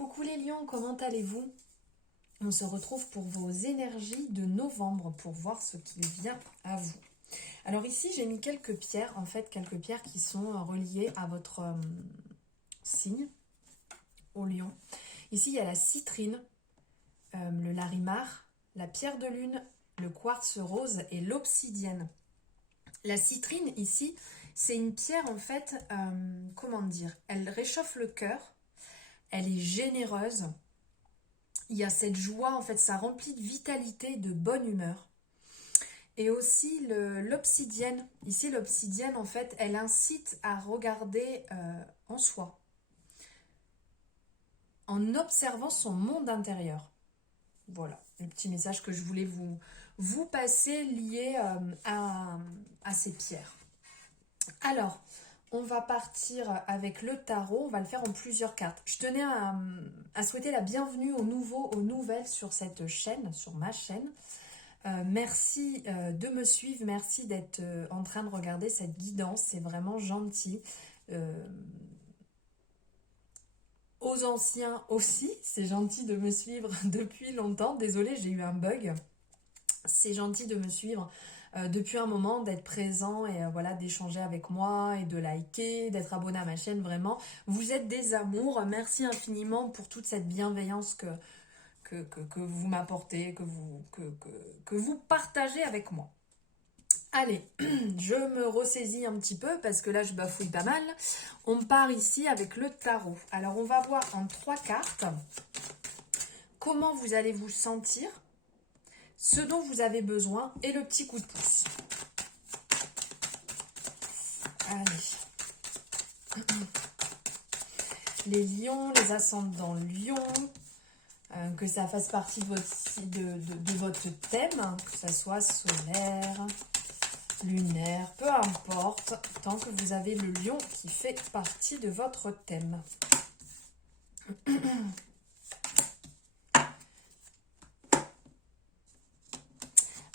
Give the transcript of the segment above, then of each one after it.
Coucou les lions, comment allez-vous? On se retrouve pour vos énergies de novembre pour voir ce qui vient à vous. Alors ici, j'ai mis quelques pierres, en fait, quelques pierres qui sont reliées à votre signe, au lion. Ici, il y a la citrine, le larimar, la pierre de lune, le quartz rose et l'obsidienne. La citrine, ici, c'est une pierre, en fait, comment dire, elle réchauffe le cœur, elle est généreuse. Il y a cette joie, en fait, ça remplit de vitalité, de bonne humeur. Et aussi l'obsidienne. Ici, l'obsidienne, en fait, elle incite à regarder en soi, en observant son monde intérieur. Voilà, le petit message que je voulais vous passer lié à ces pierres. Alors, on va partir avec le tarot, on va le faire en plusieurs cartes. Je tenais à souhaiter la bienvenue aux nouveaux, aux nouvelles sur cette chaîne, sur ma chaîne. Merci de me suivre, merci d'être en train de regarder cette guidance, c'est vraiment gentil. Aux anciens aussi, c'est gentil de me suivre depuis longtemps. Désolée, j'ai eu un bug. C'est gentil de me suivre depuis un moment, d'être présent et voilà, d'échanger avec moi et de liker, d'être abonné à ma chaîne, vraiment. Vous êtes des amours. Merci infiniment pour toute cette bienveillance que vous m'apportez, que vous partagez avec moi. Allez, je me ressaisis un petit peu parce que là je bafouille pas mal. On part ici avec le tarot. Alors on va voir en 3 cartes comment vous allez vous sentir, ce dont vous avez besoin et le petit coup de pouce. Allez. Les lions, les ascendants lions, que ça fasse partie de votre thème, que ça soit solaire, lunaire, peu importe, tant que vous avez le lion qui fait partie de votre thème.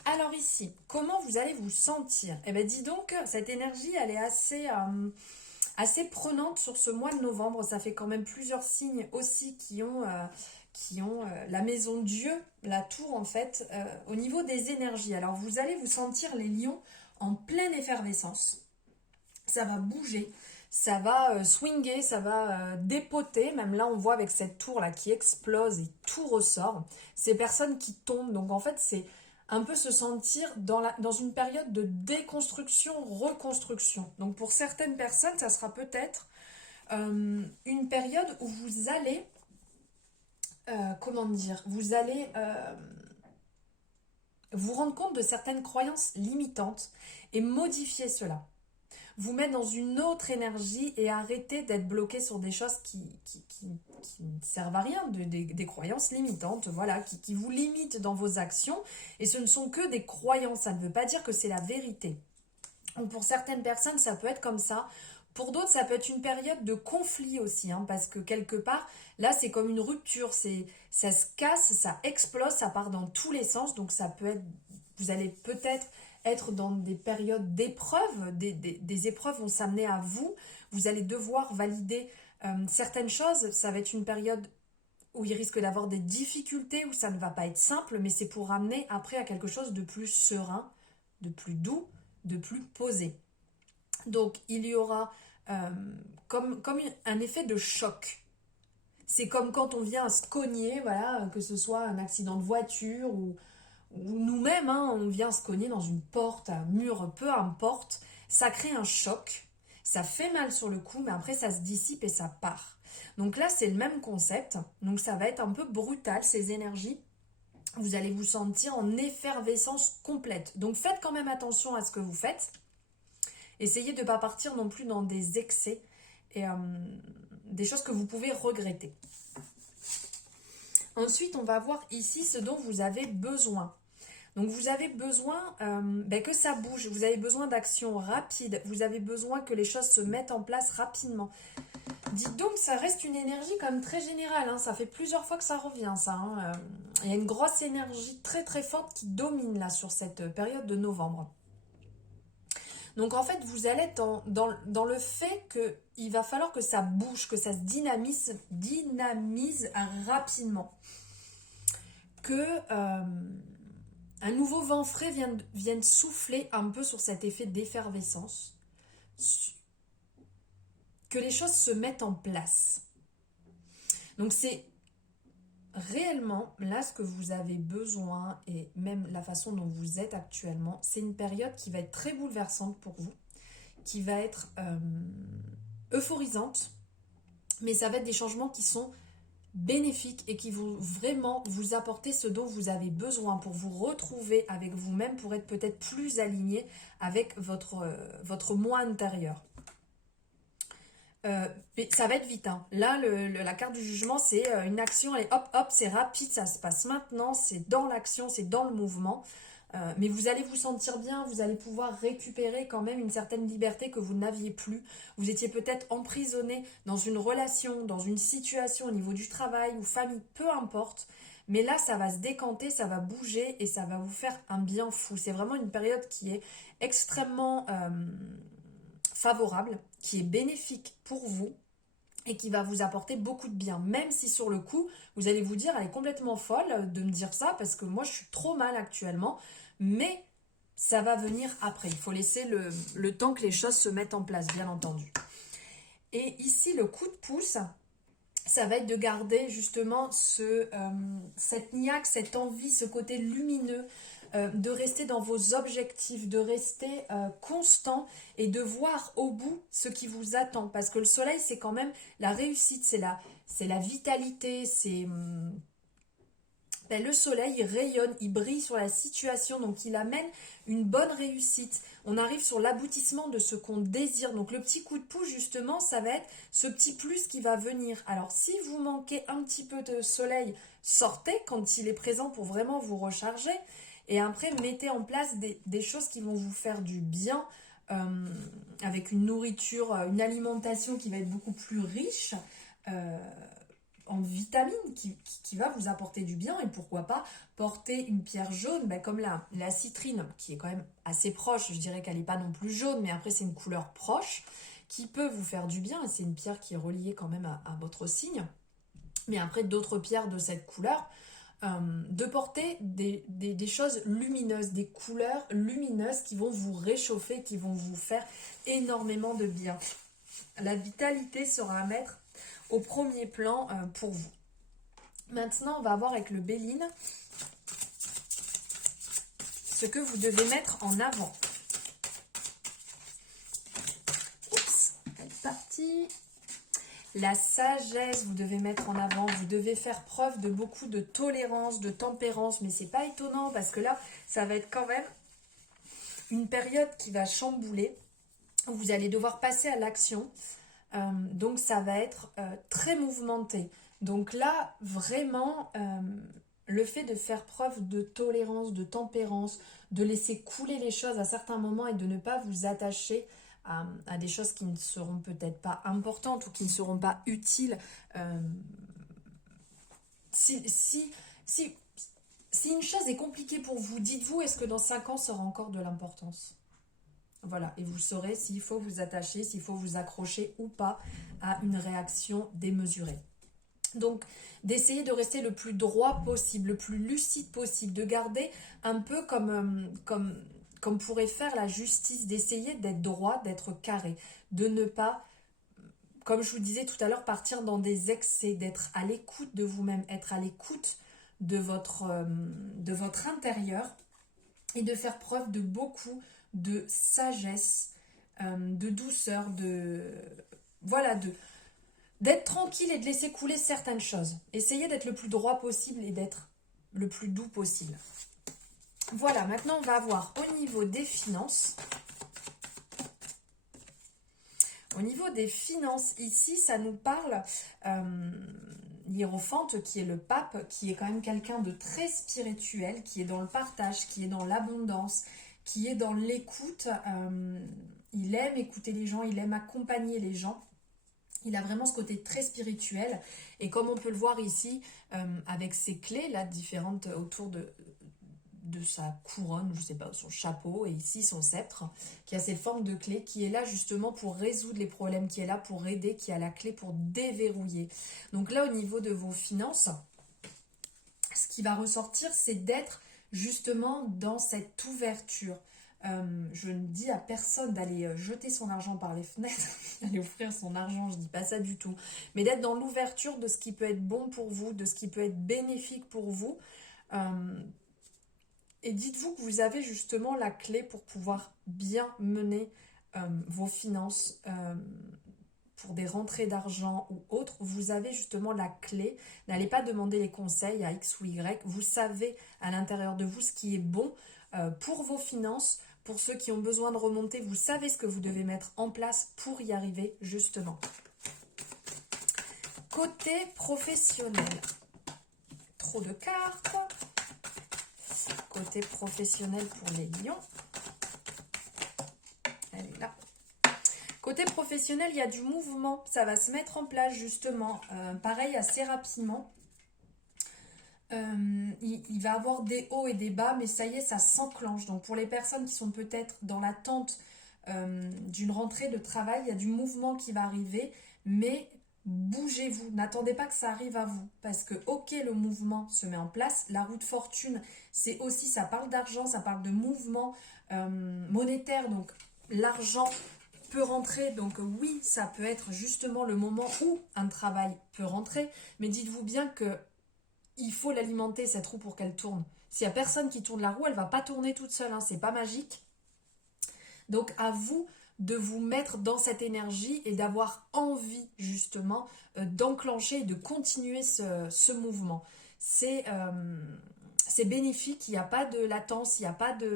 Alors ici, comment vous allez vous sentir? Eh bien dis donc, cette énergie, elle est assez prenante sur ce mois de novembre. Ça fait quand même plusieurs signes aussi qui ont la maison Dieu, la tour en fait, au niveau des énergies. Alors vous allez vous sentir les lions en pleine effervescence. Ça va bouger, ça va swinger, ça va dépoter. Même là, on voit avec cette tour là qui explose et tout ressort. Ces personnes qui tombent. Donc en fait, c'est un peu se sentir dans une période de déconstruction, reconstruction. Donc pour certaines personnes, ça sera peut-être une période où vous allez, comment dire, vous allez vous rendre compte de certaines croyances limitantes et modifier cela. Vous mettre dans une autre énergie et arrêter d'être bloqué sur des choses qui ne servent à rien, des croyances limitantes, voilà, qui vous limitent dans vos actions. Et ce ne sont que des croyances, ça ne veut pas dire que c'est la vérité. Donc pour certaines personnes, ça peut être comme ça. Pour d'autres, ça peut être une période de conflit aussi, hein, parce que quelque part, là, c'est comme une rupture, ça se casse, ça explose, ça part dans tous les sens. Donc ça peut être, vous allez peut-être être dans des périodes d'épreuves, des épreuves vont s'amener à vous, vous allez devoir valider certaines choses, ça va être une période où il risque d'avoir des difficultés, où ça ne va pas être simple, mais c'est pour amener après à quelque chose de plus serein, de plus doux, de plus posé. Donc il y aura comme un effet de choc. C'est comme quand on vient à se cogner, voilà, que ce soit un accident de voiture ou nous-mêmes, hein, on vient se cogner dans une porte, un mur, peu importe, ça crée un choc, ça fait mal sur le coup, mais après ça se dissipe et ça part. Donc là, c'est le même concept, donc ça va être un peu brutal, ces énergies. Vous allez vous sentir en effervescence complète. Donc faites quand même attention à ce que vous faites. Essayez de ne pas partir non plus dans des excès et des choses que vous pouvez regretter. Ensuite, on va voir ici ce dont vous avez besoin. Donc vous avez besoin que ça bouge, vous avez besoin d'actions rapides, vous avez besoin que les choses se mettent en place rapidement. Dites donc, ça reste une énergie quand même très générale, hein, ça fait plusieurs fois que ça revient ça. Hein, il y a une grosse énergie très très forte qui domine là sur cette période de novembre. Donc en fait, vous allez être dans le fait qu'il va falloir que ça bouge, que ça se dynamise rapidement. Que un nouveau vent frais vienne souffler un peu sur cet effet d'effervescence. Que les choses se mettent en place. Donc c'est réellement là ce que vous avez besoin et même la façon dont vous êtes actuellement. C'est une période qui va être très bouleversante pour vous, qui va être euphorisante, mais ça va être des changements qui sont bénéfiques et qui vont vraiment vous apporter ce dont vous avez besoin pour vous retrouver avec vous-même, pour être peut-être plus aligné avec votre moi intérieur. Mais ça va être vite, hein. Là, la carte du jugement, c'est une action, allez, hop, hop, c'est rapide, ça se passe maintenant, c'est dans l'action, c'est dans le mouvement. Mais vous allez vous sentir bien, vous allez pouvoir récupérer quand même une certaine liberté que vous n'aviez plus. Vous étiez peut-être emprisonné dans une relation, dans une situation au niveau du travail ou famille, peu importe. Mais là, ça va se décanter, ça va bouger et ça va vous faire un bien fou. C'est vraiment une période qui est extrêmement favorable, qui est bénéfique pour vous et qui va vous apporter beaucoup de bien. Même si sur le coup, vous allez vous dire, elle est complètement folle de me dire ça parce que moi, je suis trop mal actuellement. Mais ça va venir après. Il faut laisser le temps que les choses se mettent en place, bien entendu. Et ici, le coup de pouce, ça va être de garder justement cette niaque, cette envie, ce côté lumineux, de rester dans vos objectifs, de rester constant et de voir au bout ce qui vous attend. Parce que le soleil, c'est quand même la réussite, c'est la vitalité, c'est... Ben, le soleil, il rayonne, il brille sur la situation, donc il amène une bonne réussite. On arrive sur l'aboutissement de ce qu'on désire. Donc le petit coup de pouce, justement, ça va être ce petit plus qui va venir. Alors si vous manquez un petit peu de soleil, sortez quand il est présent pour vraiment vous recharger. Et après, mettez en place des choses qui vont vous faire du bien, avec une nourriture, une alimentation qui va être beaucoup plus riche. En vitamines qui va vous apporter du bien, et pourquoi pas porter une pierre jaune, ben comme la citrine qui est quand même assez proche, je dirais qu'elle n'est pas non plus jaune, mais après c'est une couleur proche qui peut vous faire du bien, et c'est une pierre qui est reliée quand même à votre signe. Mais après d'autres pierres de cette couleur, de porter des choses lumineuses, des couleurs lumineuses qui vont vous réchauffer, qui vont vous faire énormément de bien. La vitalité sera à mettre au premier plan pour vous. Maintenant, on va voir avec le Béline ce que vous devez mettre en avant. Oups, elle est partie. La sagesse, vous devez mettre en avant. Vous devez faire preuve de beaucoup de tolérance, de tempérance. Mais c'est pas étonnant parce que là, ça va être quand même une période qui va chambouler. Vous allez devoir passer à l'action. Donc ça va être très mouvementé. Donc là, vraiment, le fait de faire preuve de tolérance, de tempérance, de laisser couler les choses à certains moments et de ne pas vous attacher à des choses qui ne seront peut-être pas importantes ou qui ne seront pas utiles. Si une chose est compliquée pour vous, dites-vous, est-ce que dans 5 ans, ça aura encore de l'importance ? Voilà, et vous saurez s'il faut vous attacher, s'il faut vous accrocher ou pas à une réaction démesurée. Donc, d'essayer de rester le plus droit possible, le plus lucide possible, de garder un peu comme pourrait faire la justice, d'essayer d'être droit, d'être carré, de ne pas, comme je vous disais tout à l'heure, partir dans des excès, d'être à l'écoute de vous-même, être à l'écoute de votre intérieur et de faire preuve de beaucoup de sagesse, de douceur, d'être tranquille et de laisser couler certaines choses. Essayez d'être le plus droit possible et d'être le plus doux possible. Voilà, maintenant on va voir au niveau des finances. Au niveau des finances, ici, ça nous parle l'hiérophante qui est le pape, qui est quand même quelqu'un de très spirituel, qui est dans le partage, qui est dans l'abondance, qui est dans l'écoute. Il aime écouter les gens, il aime accompagner les gens. Il a vraiment ce côté très spirituel. Et comme on peut le voir ici, avec ces clés là différentes autour de sa couronne, je sais pas, son chapeau, et ici son sceptre, qui a cette forme de clé, qui est là justement pour résoudre les problèmes, qui est là pour aider, qui a la clé pour déverrouiller. Donc là, au niveau de vos finances, ce qui va ressortir, c'est d'être justement dans cette ouverture. Je ne dis à personne d'aller jeter son argent par les fenêtres, d'aller offrir son argent, je ne dis pas ça du tout, mais d'être dans l'ouverture de ce qui peut être bon pour vous, de ce qui peut être bénéfique pour vous. Et dites-vous que vous avez justement la clé pour pouvoir bien mener vos finances pour des rentrées d'argent ou autres. Vous avez justement la clé. N'allez pas demander les conseils à X ou Y. Vous savez à l'intérieur de vous ce qui est bon pour vos finances. Pour ceux qui ont besoin de remonter, vous savez ce que vous devez mettre en place pour y arriver justement. Côté professionnel, trop de cartes. Côté professionnel pour les lions. Elle est là. Côté professionnel, il y a du mouvement. Ça va se mettre en place justement. Pareil, assez rapidement. Il va avoir des hauts et des bas, mais ça y est, ça s'enclenche. Donc pour les personnes qui sont peut-être dans l'attente d'une rentrée de travail, il y a du mouvement qui va arriver, mais bougez-vous, n'attendez pas que ça arrive à vous, parce que ok, le mouvement se met en place, la roue de fortune, c'est aussi, ça parle d'argent, ça parle de mouvement monétaire, donc l'argent peut rentrer, donc oui, ça peut être justement le moment où un travail peut rentrer, mais dites-vous bien que il faut l'alimenter, cette roue, pour qu'elle tourne. S'il n'y a personne qui tourne la roue, elle ne va pas tourner toute seule, hein, c'est pas magique. Donc à vous de vous mettre dans cette énergie et d'avoir envie justement d'enclencher et de continuer ce mouvement. C'est bénéfique, il n'y a pas de latence, il n'y a pas de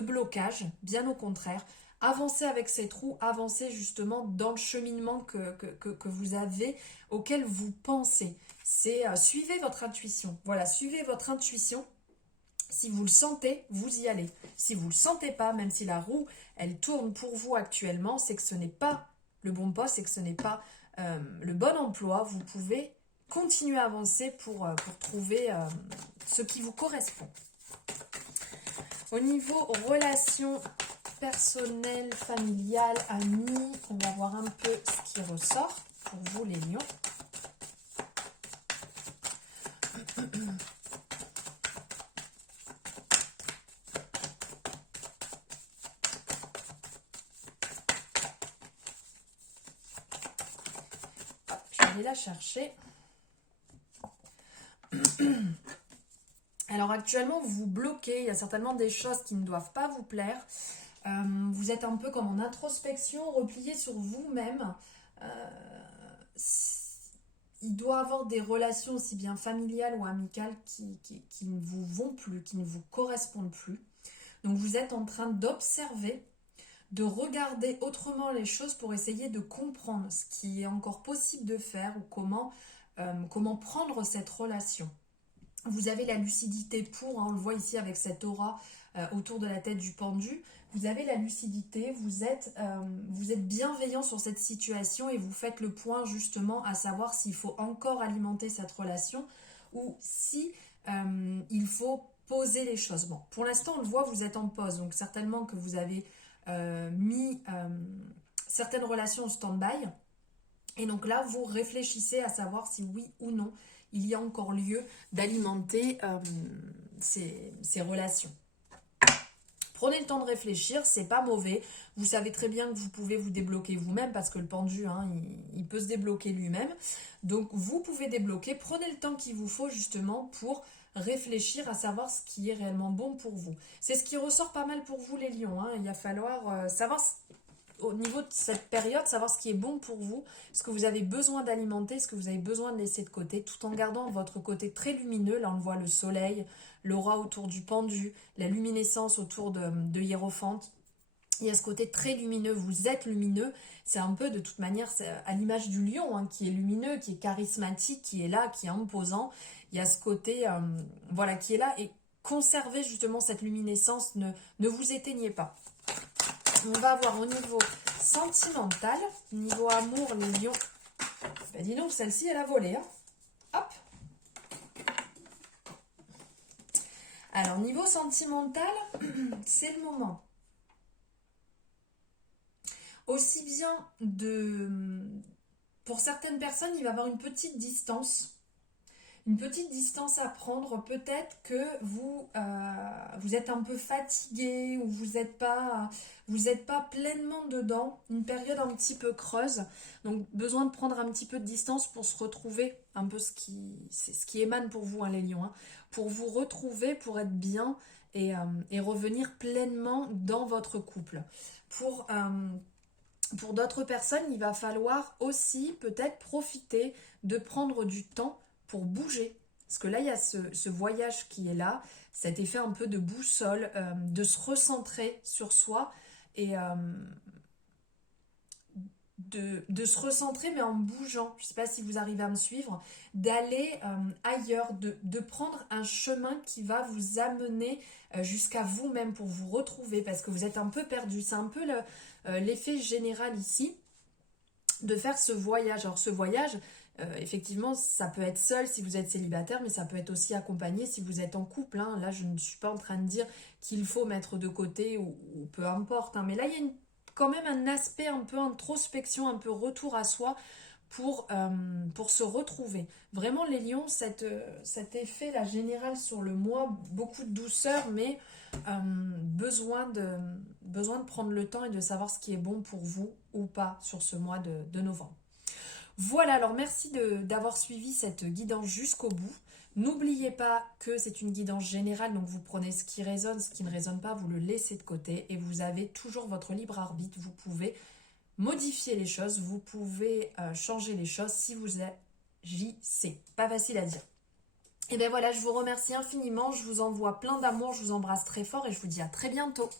blocage, bien au contraire. Avancez avec cette roue, avancez justement dans le cheminement que vous avez, auquel vous pensez. C'est suivez votre intuition. Voilà, suivez votre intuition. Si vous le sentez, vous y allez. Si vous ne le sentez pas, même si la roue, elle tourne pour vous actuellement, c'est que ce n'est pas le bon poste, c'est que ce n'est pas le bon emploi. Vous pouvez continuer à avancer pour trouver ce qui vous correspond. Au niveau relations personnelles, familiales, amis, on va voir un peu ce qui ressort pour vous les lions. Je vais la chercher. Alors actuellement vous vous bloquez, il y a certainement des choses qui ne doivent pas vous plaire. Vous êtes un peu comme en introspection, replié sur vous-même. Il doit y avoir des relations aussi bien familiales ou amicales qui ne vous vont plus, qui ne vous correspondent plus. Donc vous êtes en train d'observer, de regarder autrement les choses pour essayer de comprendre ce qui est encore possible de faire ou comment prendre cette relation. Vous avez la lucidité pour, hein, on le voit ici avec cette aura autour de la tête du pendu. Vous avez la lucidité, vous êtes bienveillant sur cette situation et vous faites le point justement à savoir s'il faut encore alimenter cette relation ou si il faut poser les choses. Bon, pour l'instant, on le voit, vous êtes en pause, donc certainement que vous avez mis certaines relations au stand-by. Et donc là, vous réfléchissez à savoir si oui ou non, il y a encore lieu d'alimenter ces relations. Prenez le temps de réfléchir, c'est pas mauvais. Vous savez très bien que vous pouvez vous débloquer vous-même parce que le pendu, hein, il peut se débloquer lui-même. Donc vous pouvez débloquer, prenez le temps qu'il vous faut justement pour réfléchir à savoir ce qui est réellement bon pour vous. C'est ce qui ressort pas mal pour vous les lions, hein. Il va falloir savoir au niveau de cette période, savoir ce qui est bon pour vous, ce que vous avez besoin d'alimenter, ce que vous avez besoin de laisser de côté, tout en gardant votre côté très lumineux. Là, on voit le soleil, l'aura autour du pendu, la luminescence autour de Hiérophante. Il y a ce côté très lumineux, vous êtes lumineux. C'est un peu de toute manière à l'image du lion, hein, qui est lumineux, qui est charismatique, qui est là, qui est imposant. Il y a ce côté voilà, qui est là et conservez justement cette luminescence, ne vous éteignez pas. On va voir au niveau sentimental, niveau amour, les lions. Ben dis donc, celle-ci, elle a volé. Hein. Hop. Alors, niveau sentimental, c'est le moment. Aussi bien pour certaines personnes, il va y avoir une petite distance. Une petite distance à prendre, peut-être que vous êtes un peu fatigué ou vous êtes pas pleinement dedans, une période un petit peu creuse, donc besoin de prendre un petit peu de distance pour se retrouver, un peu c'est ce qui émane pour vous, hein, les lions, hein, pour vous retrouver, pour être bien et revenir pleinement dans votre couple. Pour d'autres personnes, il va falloir aussi peut-être profiter de prendre du temps pour bouger. Parce que là, il y a ce voyage qui est là, cet effet un peu de boussole, de se recentrer sur soi et de se recentrer, mais en bougeant. Je ne sais pas si vous arrivez à me suivre, d'aller ailleurs, de prendre un chemin qui va vous amener jusqu'à vous-même pour vous retrouver, parce que vous êtes un peu perdu. C'est un peu l'effet général ici de faire ce voyage. Alors ce voyage, effectivement, ça peut être seul si vous êtes célibataire, mais ça peut être aussi accompagné si vous êtes en couple, hein. Là, je ne suis pas en train de dire qu'il faut mettre de côté ou peu importe, hein. Mais là, il y a quand même un aspect un peu introspection, un peu retour à soi pour se retrouver. Vraiment, les lions, cet effet là général sur le mois, beaucoup de douceur, mais besoin de prendre le temps et de savoir ce qui est bon pour vous ou pas sur ce mois de novembre. Voilà, alors merci d'avoir suivi cette guidance jusqu'au bout. N'oubliez pas que c'est une guidance générale, donc vous prenez ce qui résonne, ce qui ne résonne pas, vous le laissez de côté et vous avez toujours votre libre arbitre. Vous pouvez modifier les choses, vous pouvez changer les choses si vous agissez. Pas facile à dire. Et bien voilà, je vous remercie infiniment, je vous envoie plein d'amour, je vous embrasse très fort et je vous dis à très bientôt.